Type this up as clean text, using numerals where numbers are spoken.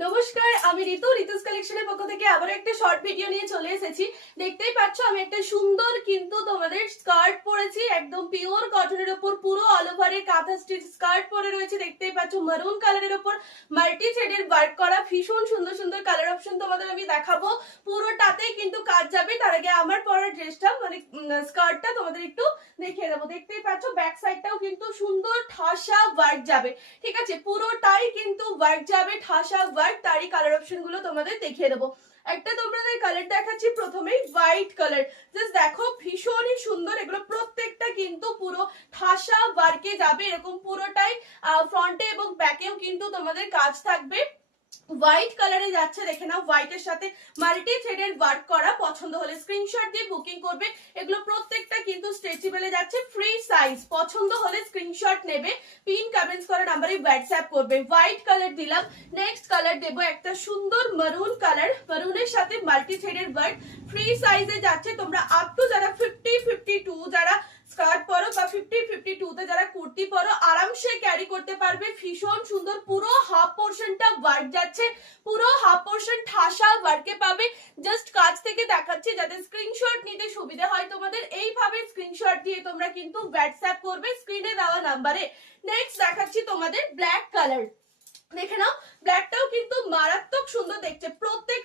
নমস্কার, আমি ঋতু। ঋতুস কালেকশনের পক্ষ থেকে আবার একটা শর্ট ভিডিও নিয়ে চলে এসেছি। দেখতেই পাচ্ছ আমি একটা সুন্দর কিন্তু তোমাদের স্কার্ট পরেছি, একদম পিওর কটনের উপর পুরো অল ওভারে কাঁথা স্টিচ স্কার্ট পরে রয়েছে। দেখতেই পাচ্ছ মারুন কালারের উপর মাল্টি থ্রেডের ওয়ার্ক করা, ভীষণ সুন্দর সুন্দর কালার অপশন তোমাদের আমি দেখাবো। পুরোটাতেই কিন্তু কাজ যাবে। তার আগে আমার পরা ড্রেসটা মানে স্কার্টটা তোমাদের একটু দেখিয়ে দেবো। দেখতেই পাচ্ছ ব্যাক সাইডটাও কিন্তু সুন্দর ঠাসা ওয়ার্ক যাবে। ঠিক আছে, পুরোটাই কিন্তু ওয়ার্ক যাবে, ঠাসা ওয়ার্ক। তারই কালার অপশন গুলো তোমাদের দেখিয়ে দেবো। একটা তোমাদের কালার দেখাচ্ছি, প্রথমেই হোয়াইট কালার। জাস্ট দেখো ভীষণই সুন্দর, এগুলো প্রত্যেকটা কিন্তু পুরো ঠাসা ওয়ার্কে যাবে। এরকম পুরোটাই ফ্রন্টে এবং ব্যাকেও কিন্তু তোমাদের কাজ থাকবে। হোয়াইট কালারে যাচ্ছে, দেখে নাও। হোয়াইটের সাথে মাল্টি থ্রেডের ওয়ার্ক করা। পছন্দ হলে স্ক্রিনশট দিয়ে বুকিং করবে। এগুলো প্রত্যেকটা কিন্তু স্ট্রেচেবলে যাচ্ছে, ফ্রি সাইজ। পছন্দ হলে স্ক্রিনশট নেবে, পিন কমেন্টস করা নাম্বারে হোয়াটসঅ্যাপ করবে। হোয়াইট কালার দিলাম, নেক্সট কালার দেবো একটা সুন্দর মারুন কালার। মারুনের সাথে মাল্টি থ্রেডের ওয়ার্ক, ফ্রি সাইজে যাচ্ছে। তোমরা আপ টু যারা 50-52 যারা স্কার্ট পরো বা 50-52 তে যারা কুর্তি পরো আরামসে ক্যারি করতে পারবে। ভীষণ সুন্দর, পুরো হাফ পোর্শনটা ওয়ার্ক যাচ্ছে, পুরো হাফ পোর্শন ঠাসা ওয়ার্কে পাবে। জাস্ট কাছ থেকে দেখাচ্ছি যাতে স্ক্রিনশট নিতে সুবিধা হয় তোমাদের। এইভাবে স্ক্রিনশট দিয়ে তোমরা কিন্তু হোয়াটসঅ্যাপ করবে স্ক্রিনে দেওয়া নাম্বারে। নেক্সট দেখাচ্ছি তোমাদের ব্ল্যাক কালার। দেখে নাও, ব্ল্যাকটাও কিন্তু মারাত্মক সুন্দর দেখতে। প্রত্যেক